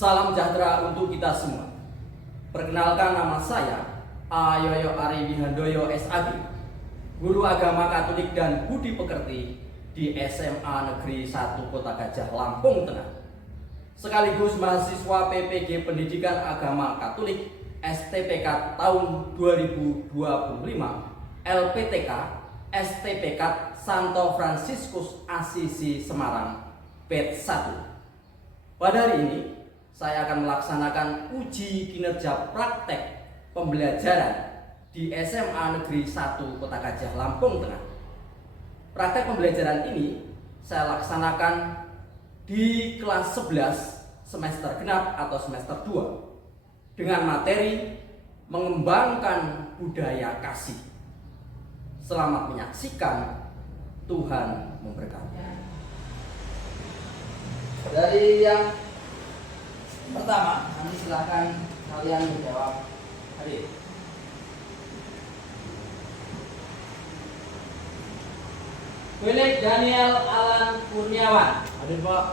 Salam sejahtera untuk kita semua. Perkenalkan, nama saya Ayoyo Ari Wihandoyo SAG, Guru Agama Katolik dan Budi Pekerti di SMA Negeri 1 Kota Gajah, Lampung Tengah. Sekaligus mahasiswa PPG Pendidikan Agama Katolik STPK tahun 2025, LPTK STPK Santo Fransiskus Assisi Semarang, batch 1. Pada hari ini saya akan melaksanakan uji kinerja praktek pembelajaran di SMA Negeri 1 Kota Gajah, Lampung Tengah. Praktek pembelajaran ini saya laksanakan di kelas 11 semester genap atau semester 2 dengan materi mengembangkan budaya kasih. Selamat menyaksikan, Tuhan memberkati. Dari yang pertama, nanti silakan kalian menjawab. Hadir. Felix Daniel Alan Kurniawan. Hadir, Pak.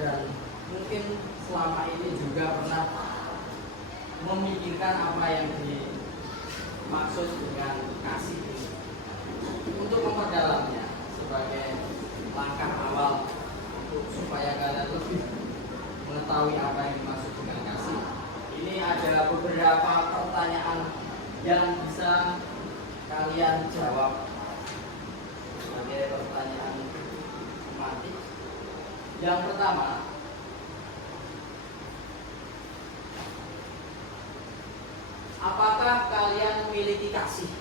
Dan mungkin selama ini juga pernah memikirkan apa yang dimaksud dengan kasih untuk memperdalamnya sebagai langkah awal supaya kalian lebih mengetahui apa yang dimaksud dengan kasih. Ini ada beberapa pertanyaan yang bisa kalian jawab sebagai pertanyaan tematik. Yang pertama, apakah kalian memiliki kasih?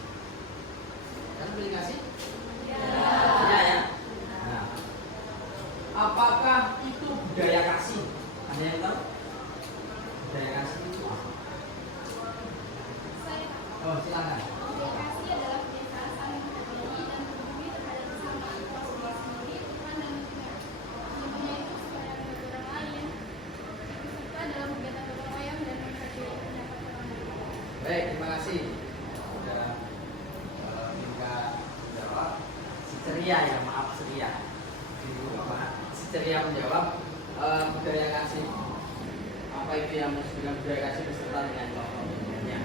Kalian memiliki kasih? Ya. Nah, apakah itu budaya kasih? Ada yang tahu? Budaya kasih itu apa? Oh, silakan. Budaya kasih adalah kebiasaan saling menghargai dan peduli terhadap sesama kuasa sendiri, Tuhan dan lingkungan. Contohnya itu kepada orang lain, serta dalam kegiatan gotong royong dan menghargai pendapat orang lain. Baik, terima kasih. Sudah minta jawab. Si ceria ya, maaf ceria. Si ceria menjawab budaya kasih. Apa itu yang maksud dengan budaya kasih beserta dengan contohnya?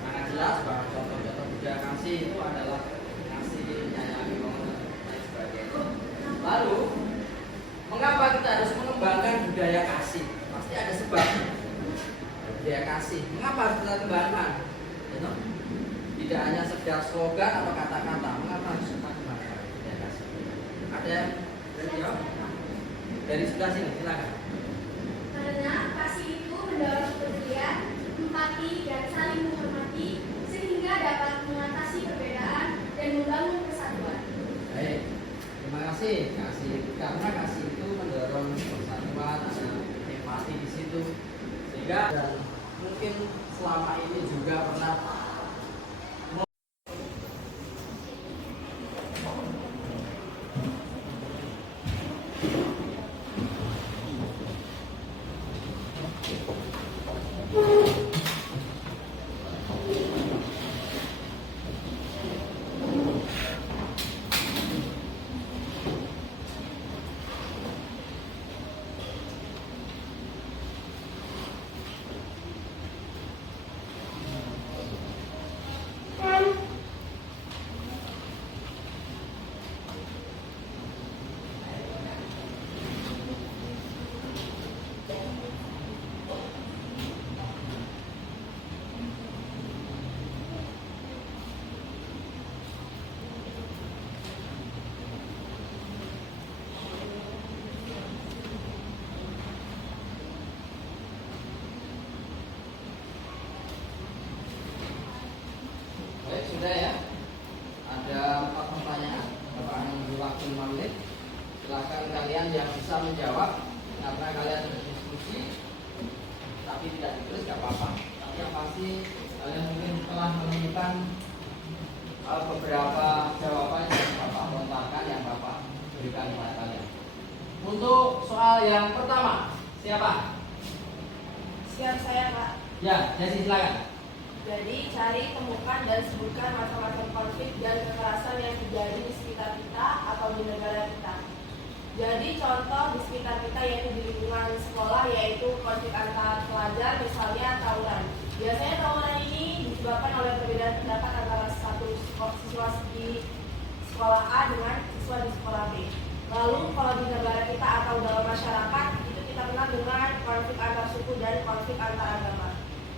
Sangat jelas bahwa contoh-contoh budaya kasih itu adalah kasih, menyayangi, dan lain sebagainya. Lalu, mengapa kita harus mengembangkan budaya kasih? Pasti ada sebabnya. Budaya kasih, mengapa harus kita kembangkan? Tidak hanya sekedar slogan atau kata-kata, mengapa harus kita kembangkan budaya kasih? Ada yang jawab? Dari sebelah sini, silakan. Karena kasih itu mendorong kepedulian, empati, dan saling menghormati, sehingga dapat mengatasi perbedaan dan membangun kesatuan. Baik, terima kasih. Karena kasih itu mendorong persatuan, ada empati di situ, sehingga dan mungkin selama ini juga pernah sudah ya. Ada 4 pertanyaan. Bapak menunggu waktu 5 menit. Silakan kalian yang bisa menjawab, karena kalian berdiskusi tapi tidak ditulis gak apa-apa. Tapi yang pasti kalian mungkin telah menemukan beberapa jawaban yang Bapak lontarkan, yang Bapak berikan kepada kalian. Untuk soal yang pertama, siapa? Siap saya, Pak. Ya, Jesse, silakan. Jadi cari, temukan, dan sebutkan macam-macam konflik dan kekerasan yang terjadi di sekitar kita atau di negara kita. Jadi contoh di sekitar kita yaitu di lingkungan sekolah, yaitu konflik antar pelajar, misalnya tawuran. Biasanya tawuran ini disebabkan oleh perbedaan pendapat antara satu siswa di sekolah A dengan siswa di sekolah B. Lalu kalau di negara kita atau dalam masyarakat itu kita kenal dengan konflik antar suku dan konflik antar agama.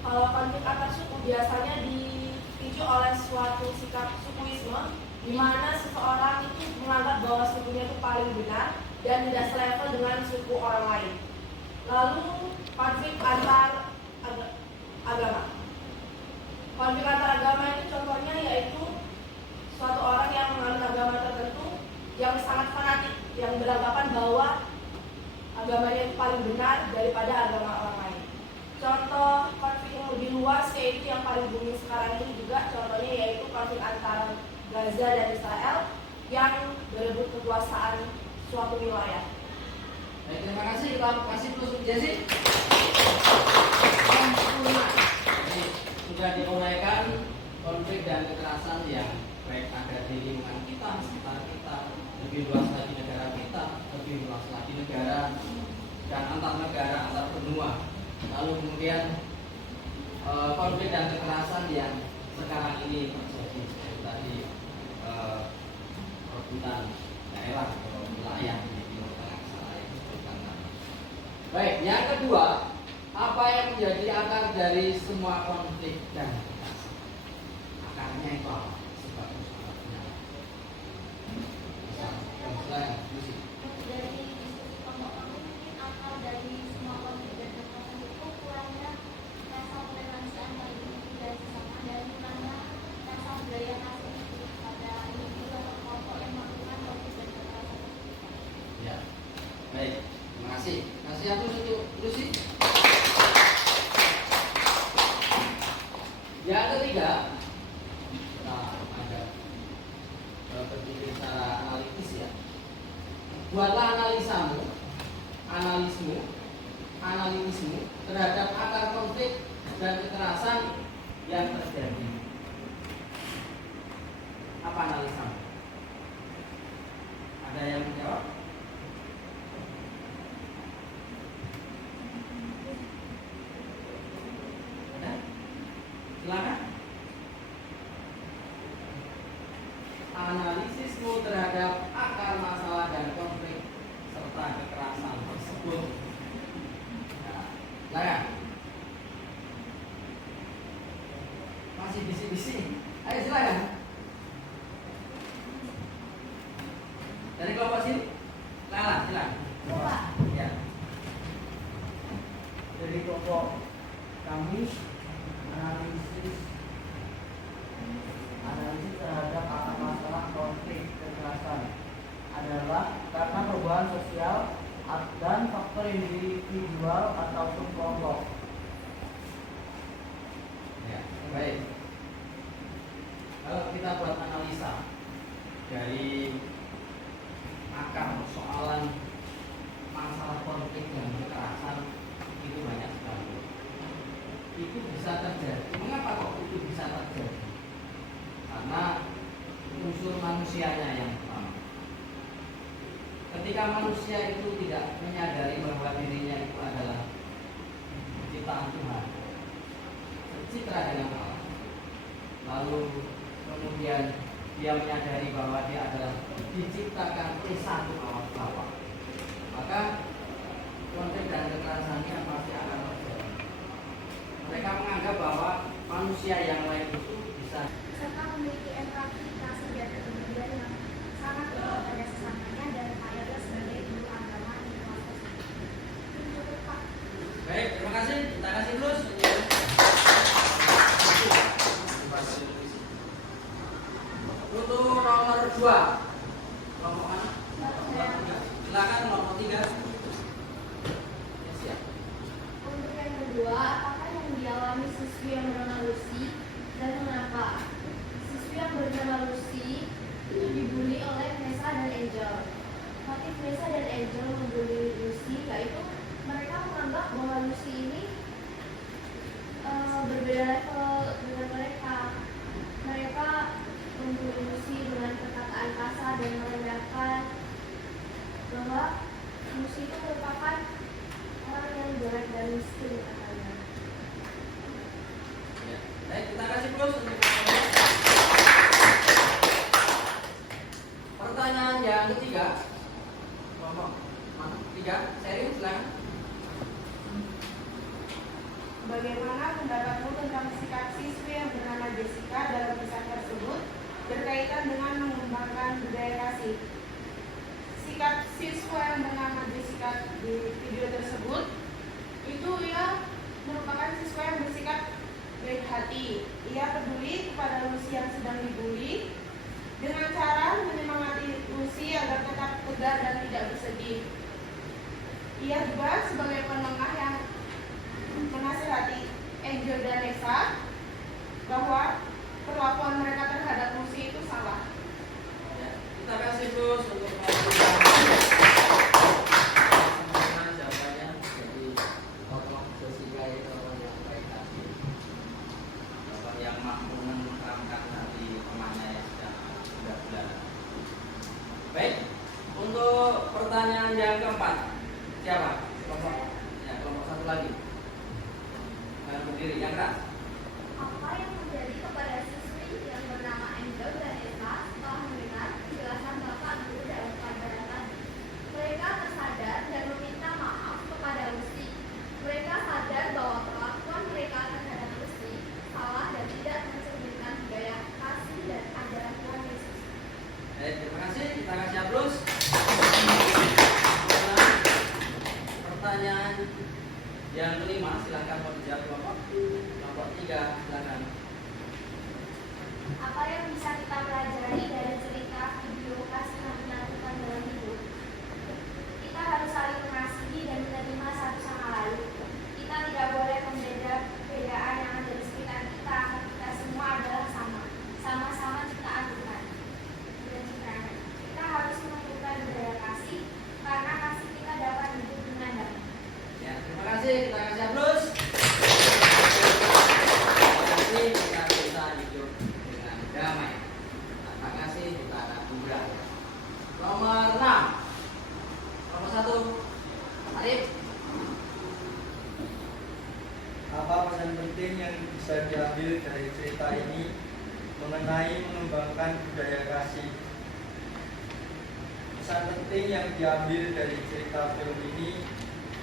Kalau konflik antar suku biasanya dipicu oleh suatu sikap sukuisme, di mana seseorang itu menganggap bahwa sukunya itu paling benar dan tidak selevel dengan suku orang lain. Lalu konflik antar agama. Konflik antar agama itu contohnya yaitu suatu orang yang menganut agama tertentu yang sangat fanatik, yang beranggapan bahwa agamanya itu paling benar daripada agama orang lain. Contoh konflik yang lebih luas yaitu yang paling booming sekarang ini juga contohnya yaitu konflik antara Gaza dan Israel yang berebut kekuasaan suatu wilayah. Baik, terima kasih. Kita kasih plus untuk Jesse. Sempurna. Jadi, sudah diuraikan konflik dan kekerasan yang baik ada di lingkungan kita, sekitar kita, lebih luas lagi negara kita, lebih luas lagi negara dan antar negara, antar benua. Lalu kemudian konflik dan kekerasan yang sekarang ini terjadi seperti tadi perebutan daerah atau wilayah di Timur Tengah saya sebutkan tadi. Baik, yang kedua, apa yang menjadi akar dari semua konflik dan kekerasan? Akarnya itu apa? Sebab-sebabnya. Misalnya, Dari diskusi kelompok kami mungkin akal dari semua konflik dan kekerasan itu kurangnya rasa toleransi antar individu dan sesama dan kurangnya rasa budaya kasih pada individu atau kelompok yang melakukan konflik dan kekerasan. ya. Baik, terima kasih. Kasih aku untuk Lucy. Yang ketiga, kita ada berpikir secara analitis ya. Buatlah analismu terhadap akar konflik dan kekerasan yang terjadi. Apa analisamu? Ada yang menjawab? Ada? Silakan. Analisismu terhadap akar masalah dan konflik serta kekerasan tersebut. Nah, silakan. Masih bisik-bisik. Ayo silakan. Dari kelompok sini. Silakan. Ya. Dari kelompok kami analisis terhadap akar masalah konflik kekerasan adalah karena perubahan sosial dan faktor individual ataupun kelompok. Ya, baik. Kalau kita buat analisa dari akar persoalan masalah konflik dan kekerasan itu banyak sekali. Itu bisa terjadi. Mengapa kok itu bisa terjadi? Karena unsur manusianya yang pertama. Ketika manusia itu tidak menyadari bahwa dirinya itu adalah ciptaan Tuhan, tercipta dengan Allah, lalu kemudian dia menyadari bahwa dia adalah diciptakan oleh satu Allah, maka konflik dan kekerasannya pasti akan terjadi. Mereka menganggap bahwa manusia yang lain itu bisa Serta memiliki empati kasih dan kepedulian yang sangat tinggi pada sesamanya dan layaknya sebagai guru agama di kelas tersebut. Cukup, Pak. baik. Terima kasih. Kita kasih terus. Untuk nomor 2 kelompok mana? Silakan kelompok 3. Ya, siap. Untuk yang kedua, apakah yang dialami siswi yang bernama Lucy dan mengapa? Siswi yang bernama Lucy itu dibully oleh Nessa dan Angel. Motif Nessa dan Angel membuli Lucy yaitu mereka menganggap bahwa Lucy ini musuh itu merupakan orang yang jelek dan miskin katanya. Ya. Baik, kita kasih plus untuk pertanyaan yang ketiga. Kelompok mana? Tiga, Sherin silakan. Bagaimana pendapatmu tentang sikap siswi yang bernama Jessica dalam kisah tersebut berkaitan dengan mengembangkan budaya kasih? Sikap siswa yang bernama Jessica di video tersebut itu ia merupakan siswa yang bersikap baik hati. Ia peduli kepada Lucy yang sedang dibully dengan cara menyemangati Lucy agar tetap tegar dan tidak bersedih. Ia juga sebagai penengah yang menasihati Angel dan Nessa bahwa perlakuan mereka terhadap Lucy itu salah. Ya, kita kasih plus untuk jawabannya. Jadi tokoh Jessica itu orang yang baik hati, orang yang mampu menerangkan hati temannya yang sedang bulat-bulat. Baik, untuk pertanyaan yang keempat, siapa? Kelompok, ya kelompok satu lagi. Yang berdiri, yang keras. Apa yang terjadi kepada siswi yang bernama Angel dan Eva setelah mendengar penjelasan Bapak Guru dalam pelajaran tadi? Mereka tersadar dan meminta maaf kepada Lucy. Mereka sadar bahwa perlakuan mereka terhadap Lucy salah dan tidak mencerminkan budaya kasih dan ajaran Tuhan Yesus. Terima kasih, kita kasih aplaus. Pertanyaan yang kelima, silakan mau dijawab kelompok. Kelompok 3, silakan. Apa yang bisa kita pelajari dari cerita video kasih yang dilakukan dalam hidup? Kita harus saling mengasihi dan menerima satu sama lain. Kita tidak boleh membeda perbedaan yang ada di sekitar kita. Kita semua adalah sama, sama-sama ciptaan Tuhan. Kita harus menumbuhkan budaya kasih karena kasih kita dapat hidup dengan damai. Ya, terima kasih, kita kasih aplaus. Terima kasih, kita bisa hidup dengan damai. Terima kasih, kita akan murah. Nomor 6. Nomor 1. Arif. Apa pesan penting yang bisa diambil dari cerita ini mengenai mengembangkan budaya kasih? Pesan penting yang diambil dari cerita film ini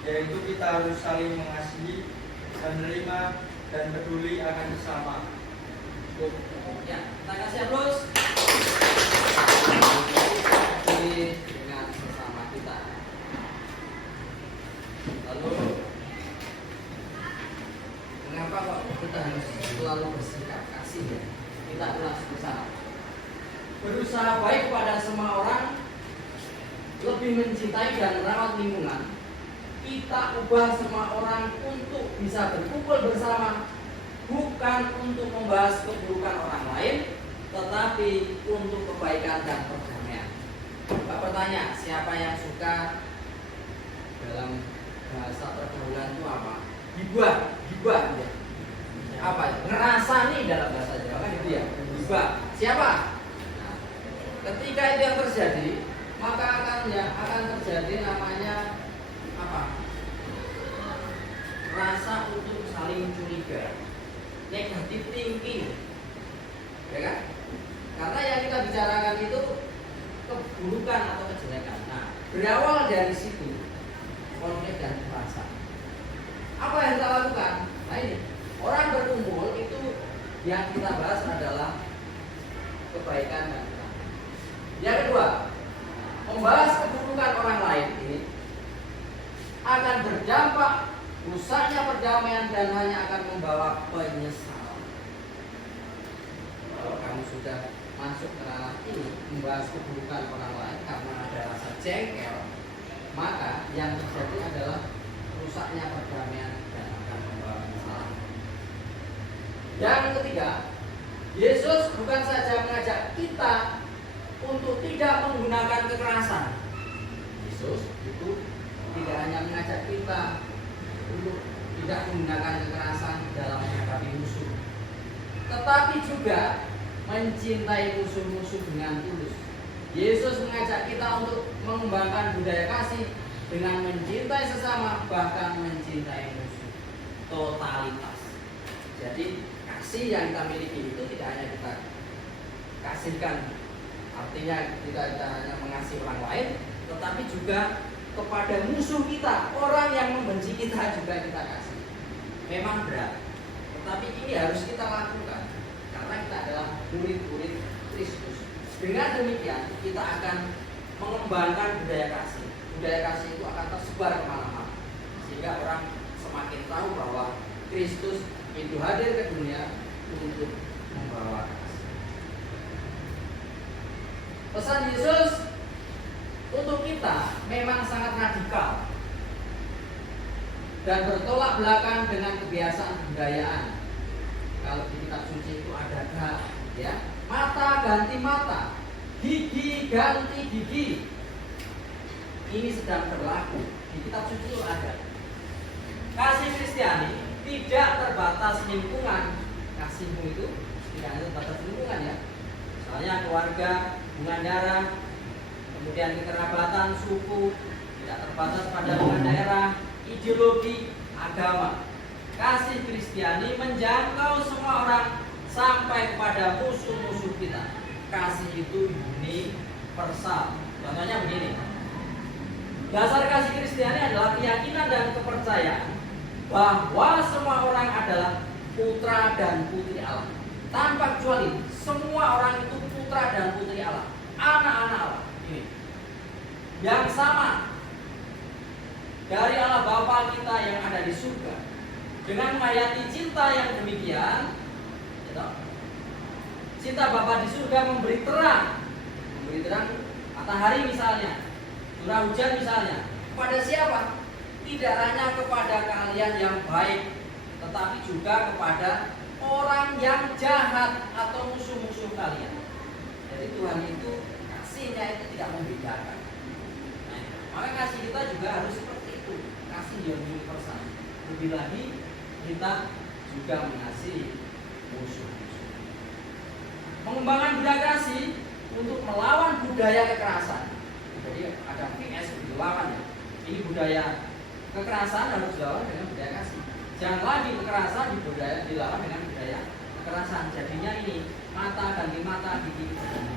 yaitu kita harus saling mengasihi, menerima, dan peduli akan sesama. Ya, kita kasih aplaus. Peduli dengan sesama kita. Lalu, mengapa kok kita harus selalu bersikap kasih ya? Kita harus berusaha baik pada semua orang, lebih mencintai dan merawat lingkungan. Kita ubah semua orang untuk bisa berkumpul bersama, bukan untuk membahas keburukan orang lain, tetapi untuk kebaikan dan perdamaian. Pak bertanya, siapa yang suka dalam bahasa pergaulan itu apa? Hibah ya. Apa itu? Ngerasani dalam bahasa Jawa kan itu ya. Hibah. Siapa? Nah, ketika itu yang terjadi, maka akan terjadi namanya apa? Rasa untuk saling curiga, negatif thinking, ya kan? Karena yang kita bicarakan itu keburukan atau kejelekan. Nah, berawal dari situ konflik dan rasa. Apa yang kita lakukan? Nah ini, orang berkumpul itu yang kita bahas adalah kebaikan dan kedamaian. Yang kedua, membahas keburukan orang lain ini akan berdampak rusaknya perdamaian dan hanya akan membawa penyesalan. Kalau kamu sudah masuk ke ranah ini membahas keburukan orang lain karena ada rasa jengkel, maka yang terjadi adalah rusaknya perdamaian dan akan membawa penyesalan. Yang ketiga, Yesus bukan saja mengajak kita untuk tidak menggunakan kekerasan. Yesus itu tidak hanya mengajak kita untuk tidak menggunakan kekerasan dalam menghadapi musuh, tetapi juga mencintai musuh-musuh dengan tulus. Yesus mengajak kita untuk mengembangkan budaya kasih dengan mencintai sesama, bahkan mencintai musuh. Totalitas. Jadi kasih yang kita miliki itu tidak hanya kita kasihkan, artinya kita hanya mengasihi orang lain, tetapi juga kepada musuh kita, orang yang membenci kita juga kita kasih. Memang berat, tetapi ini harus kita lakukan karena kita adalah murid-murid Kristus. Dengan demikian kita akan mengembangkan budaya kasih. Budaya kasih itu akan tersebar kemana-mana, sehingga orang semakin tahu bahwa Kristus itu hadir ke dunia untuk membawa kasih. Pesan Yesus untuk kita memang sangat radikal dan bertolak belakang dengan kebiasaan kebudayaan. Kalau di kitab suci itu ada ya, mata ganti mata, gigi ganti gigi. Ini sedang berlaku di kitab suci itu ada. Kasih Kristiani tidak terbatas lingkungan. Kasihmu itu tidak hanya terbatas lingkungan ya. Misalnya keluarga, hubungan darah, kemudian kekerabatan, suku, tidak terbatas pada hubungan daerah, ideologi, agama. Kasih Kristiani menjangkau semua orang sampai kepada musuh-musuh kita. Kasih itu universal. Contohnya begini. Dasar kasih Kristiani adalah keyakinan dan kepercayaan bahwa semua orang adalah putra dan putri Allah. Tanpa kecuali, semua orang itu putra dan putri Allah, anak-anak Allah. Ini yang sama dari Allah Bapa kita yang ada di surga. Dengan menghayati cinta yang demikian, cinta Bapa di surga memberi terang matahari misalnya, curah hujan misalnya, kepada siapa? Tidak hanya kepada kalian yang baik, tetapi juga kepada orang yang jahat atau musuh-musuh kalian. Jadi Tuhan itu kasihnya itu tidak membedakan. Nah, maka kasih kita juga harus seperti itu, kasih yang universal. Lebih lagi kita juga mengasihi musuh-musuh. Mengembangkan budaya kasih untuk melawan budaya kekerasan. Jadi ada PS dilawan ya. Ini budaya kekerasan harus dilawan dengan budaya kasih. Jangan lagi kekerasan dilawan dengan budaya kekerasan. Jadinya ini mata ganti mata, gigi ganti gigi.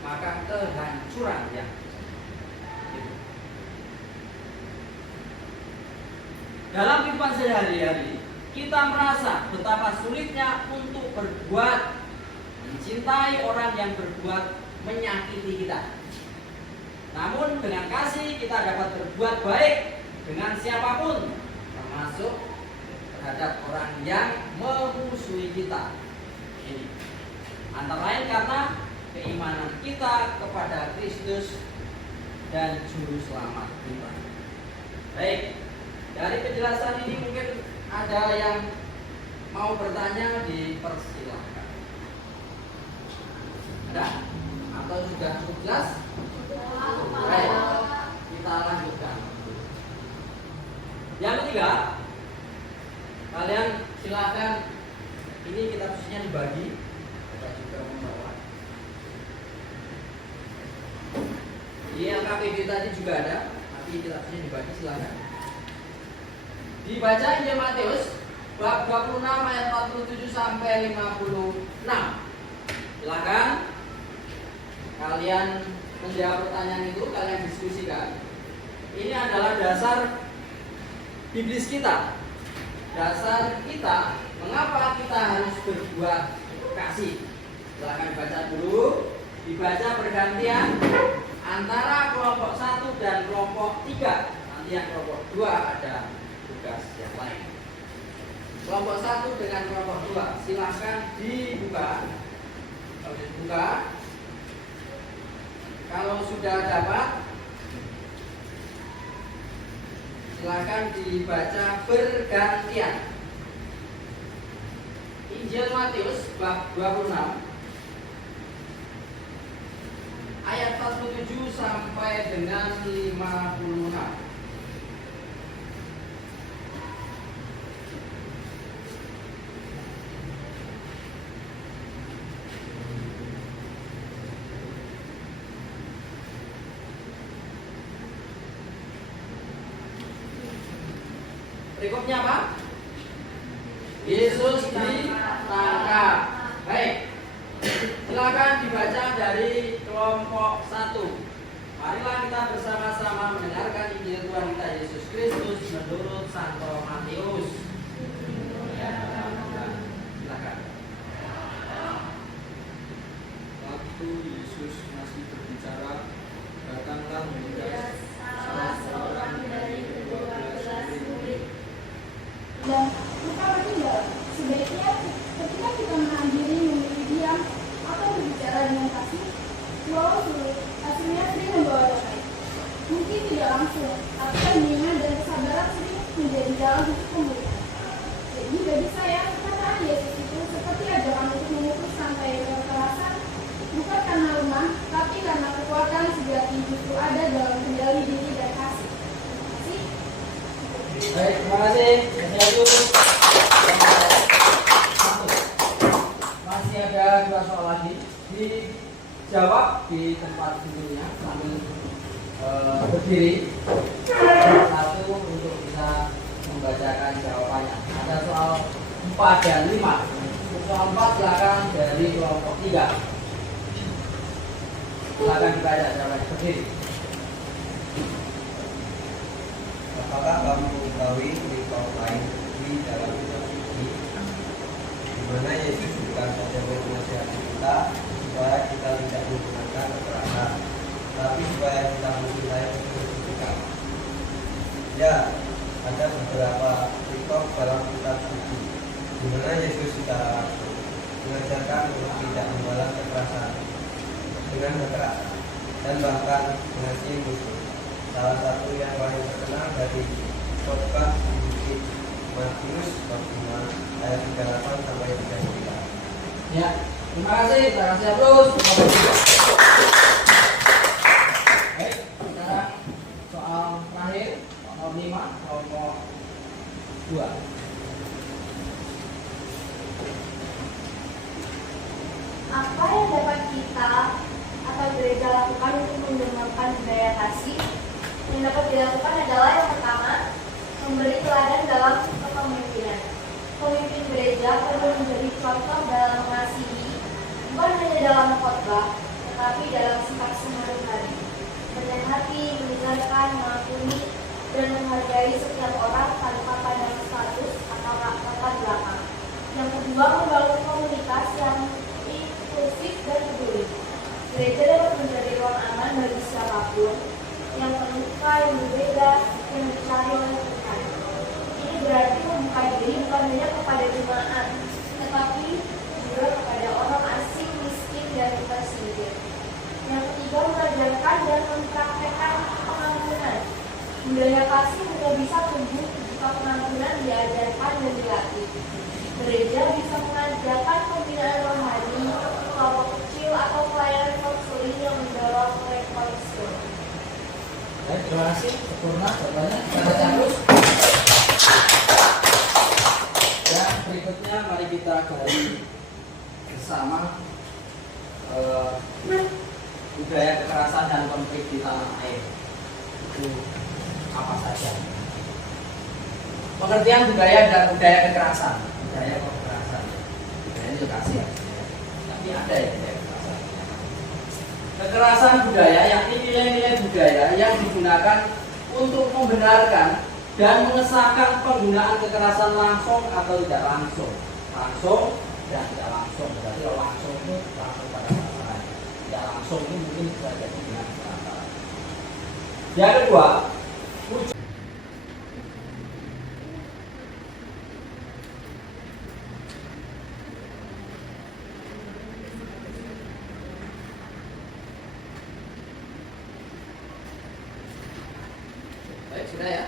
Maka kehancuran ya. Dalam kehidupan sehari-hari kita merasa betapa sulitnya untuk berbuat mencintai orang yang berbuat menyakiti kita. Namun dengan kasih kita dapat berbuat baik dengan siapapun, termasuk terhadap orang yang memusuhi kita. Ini antara lain karena keimanan kita kepada Kristus dan Juru Selamat kita. Baik, dari penjelasan ini mungkin ada yang mau bertanya, dipersilahkan. Ada? Atau sudah cukup jelas? Baik, kita lanjutkan. Yang ketiga, kalian silakan, ini kitab sucinya dibagi, kita juga membawa. Di LKPD tadi juga ada, tapi kitab sucinya dibagi, silakan. Dibaca Injil Matius bab 26 ayat 47 sampai 56. Silakan kalian menjawab pertanyaan itu, kalian diskusikan. Ini adalah dasar biblis kita. Dasar kita mengapa kita harus berbuat kasih. Silakan baca dulu, dibaca bergantian antara kelompok 1 dan kelompok 3. Nanti yang kelompok 2 ada tugas yang lain. Kelompok 1 dengan kelompok 2 silakan dibuka. Kalau dibuka, kalau sudah dapat, silakan dibaca bergantian. Injil Matius bab 26 ayat 47 sampai dengan 56. Berikutnya apa? Yesus ditangkap. Baik. Silakan dibaca dari kelompok 1. Marilah kita bersama-sama mendengarkan Injil Tuhan kita Yesus Kristus menurut Santo Matius. Silakan. Waktu Yesus masih berbicara, datanglah Yudas, salah seorang dari ke-12 murid. Dan lupa bertinggal, sebaiknya ketika kita menghadiri memilih diam atau berbicara dengan kasih, walau sulit, hasilnya sering membawa damai. Mungkin tidak langsung, tapi keheningan dan kesabaran sering menjadi jalan untuk pemulihan. Jadi bagi saya, perkataan Yesus itu seperti ajakan untuk memutus rantai kekerasan, bukan karena lemah, tapi karena kekuatan sejati justru ada dalam kendali diri dan kasih. Terima kasih. Baik, terima kasih. Masih ada 2 soal lagi. Dijawab di tempat duduknya sambil berdiri. Satu untuk bisa membacakan jawabannya. Ada soal 4 dan 5. Untuk soal 4 silakan dari kelompok 3. Silakan dibaca jawabannya berdiri. Apakah kamu mengetahui berita lain di dalam kitab suci, di mana Yesus bukan saja menasihati kita supaya kita tidak menggunakan kekerasan, tapi supaya kita mencintai musuh kita. Ya, ada beberapa berita dalam kitab suci, di mana Yesus secara langsung mengajarkan untuk tidak membalas kekerasan dengan kekerasan dan bahkan mengasihi musuh. Salah satu yang paling terkenal dari khotbah di Matius bab 5 ayat 38 sampai 39. Ya, terima kasih terus. Baik, sekarang soal terakhir, soal 5, kelompok 2. Apa yang dapat kita atau gereja lakukan untuk mengembangkan budaya kasih? Yang dapat dilakukan adalah yang pertama, memberi teladan dalam kepemimpinan. Pemimpin gereja perlu menjadi contoh dalam mengasihi, bukan hanya dalam khotbah, tetapi dalam sikap sehari-hari. Berbaik hati, mendengarkan, mengampuni, dan menghargai setiap orang tanpa pandang status atau latar belakang. Yang kedua, membangun komunitas yang inklusif dan peduli. Gereja dapat menjadi ruang aman bagi siapapun yang terluka, yang berbeda, yang dicari oleh Tuhan. Ini berarti membuka diri bukan hanya kepada jemaat, tetapi juga kepada orang asing, miskin, dan tersingkir. Yang ketiga, mengajarkan dan mempraktekkan pengampunan. Budaya kasih juga bisa tumbuh jika pengampunan diajarkan dan dilatih. Gereja bisa mengajarkan pembinaan rohani, kelompok kecil, atau pelayanan konseling yang mendorong rekonsiliasi. Baik, terima kasih. Sempurna jawabannya. Kita baca terus. Dan berikutnya mari kita gali bersama budaya kekerasan dan konflik di tanah air. Itu apa saja? Pengertian budaya dan budaya kekerasan. Budaya kekerasan. Budaya itu kasih ya. Tapi ada ya budaya kekerasan. Kekerasan budaya yakni nilai-nilai budaya yang digunakan untuk membenarkan dan mengesahkan penggunaan kekerasan langsung atau tidak langsung. Langsung dan tidak langsung. Berarti kalau langsung itu langsung pada sasaran. Tidak langsung ini mungkin bisa jadi dengan sasaran. Yang kedua, baik, sudah ya.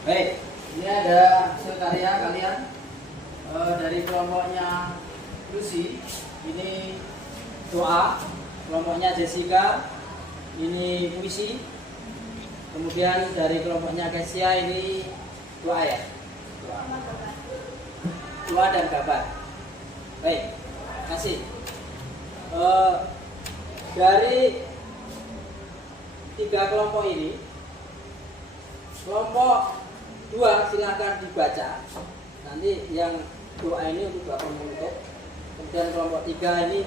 Baik, ini ada hasil karya kalian dari kelompoknya Lucy. Ini doa, kelompoknya Jessica ini puisi, kemudian dari kelompoknya Kesia ini doa ya, doa dan gambar. Baik, kasih. Dari 3 kelompok ini, kelompok 2 silahkan dibaca. Nanti yang doa ini untuk doa penutup. Kemudian kelompok 3 ini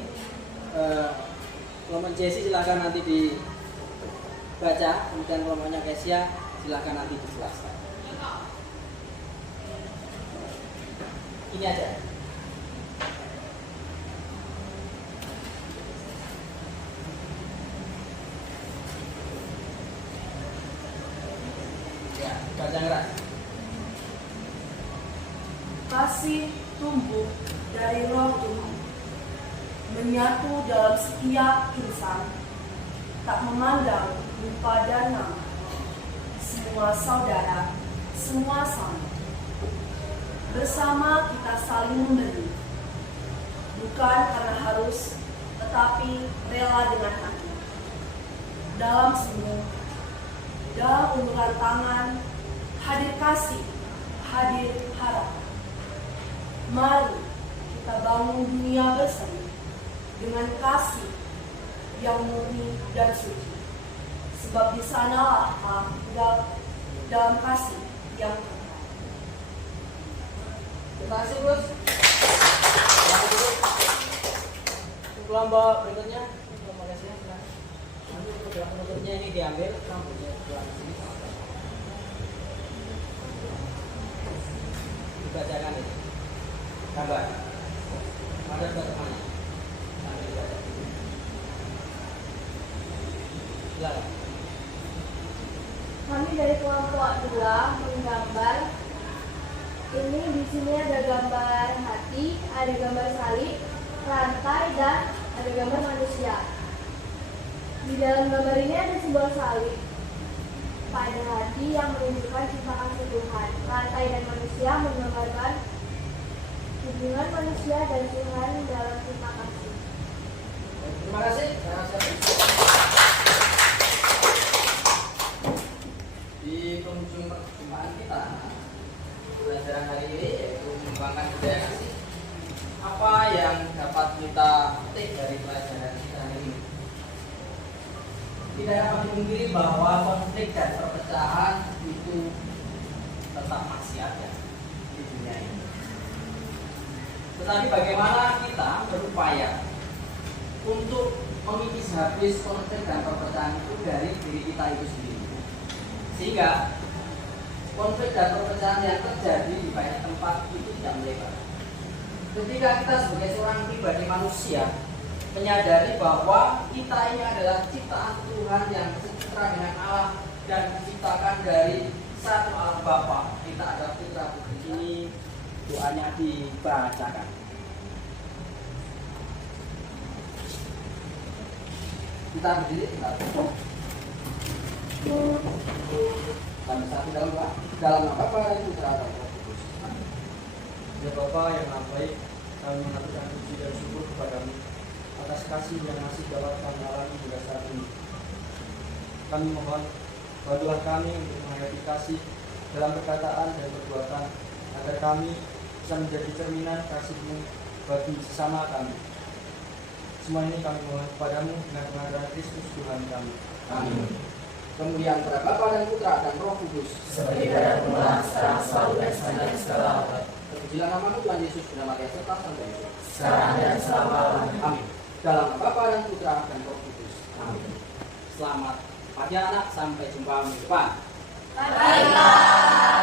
kelompok Jesse silahkan nanti dibaca. Kemudian kelompoknya Kesia silahkan nanti dijelaskan. Ini aja. Ya, baca keras. Kasih tumbuh dari roh Tuhan, menyatu dalam setiap insan, tak memandang rupa dan nama. Semua saudara, semua sama. Bersama kita saling memberi, bukan karena harus, tetapi rela dengan hati. Dalam semu, dalam uluran tangan, hadir kasih, hadir harapan. Mari kita bangun dunia berseri dengan kasih yang murni dan suci. Sebab di sanalah Allah tinggal dalam kasih yang kekal. Terima kasih, Bos. Kelompok berikutnya, kelompok Kesia silahkan. Nanti program penutupnya ini diambil, rambutnya di sini. Dibacakan ini. Gambar. Ada bagaimana? Sambil dibaca. Silakan. Kami dari kelompok 2 menggambar. Ini di sini ada gambar hati, ada gambar salib, rantai, dan ada gambar manusia. Di dalam gambar ini ada simbol salib pada hati yang menunjukkan cinta kasih Tuhan. Rantai dan manusia menggambarkan hubungan manusia dan Tuhan dalam cinta kasih. Terima kasih. Di penghujung perjumpaan kita, pelajaran hari ini yaitu mengembangkan budaya kasih. Apa yang dapat kita petik dari pelajaran kita hari ini? Tidak dapat dipungkiri bahwa konflik dan perpecahan itu tetap masih ada di dunia ini. Tetapi bagaimana kita berupaya untuk mengikis habis konflik dan perpecahan itu dari diri kita itu sendiri, sehingga konflik dan perpecahan yang terjadi di banyak tempat itu tidak melebar. Ketika kita sebagai seorang pribadi manusia menyadari bahwa kita ini adalah ciptaan Tuhan yang sejahtera dengan Allah dan diciptakan dari satu Allah Bapa, kita adalah putra putri. Ini doanya dibacakan. Kita berdiri, kami satu dalam nama Bapa dan Putra dan Roh Kudus. Ya Bapa yang maha baik, kami mengaturkan puji dan syukur kepadamu atas kasih yang masih dapat kami alami hingga saat ini. Kami mohon, bantulah kami untuk menghayati kasih dalam perkataan dan perbuatan, agar kami bisa menjadi cerminan kasih-Mu bagi sesama kami. Semua ini kami mohon kepadamu dengan pengadilan Kristus Tuhan kami. Amin. Kemudian kepada Bapa dan Putra dan Roh Kudus. Seperti pada permulaan, sekarang, selalu, dan sepanjang segala abad. Terpujilah namamu Tuhan Yesus, Bunda Maria serta sampai hidup. Sekarang dan selama-lamanya. Amin. Dalam nama Bapa dan Putra dan Roh Kudus. Amin. Selamat pagi anak, sampai jumpa minggu depan. Baiklah.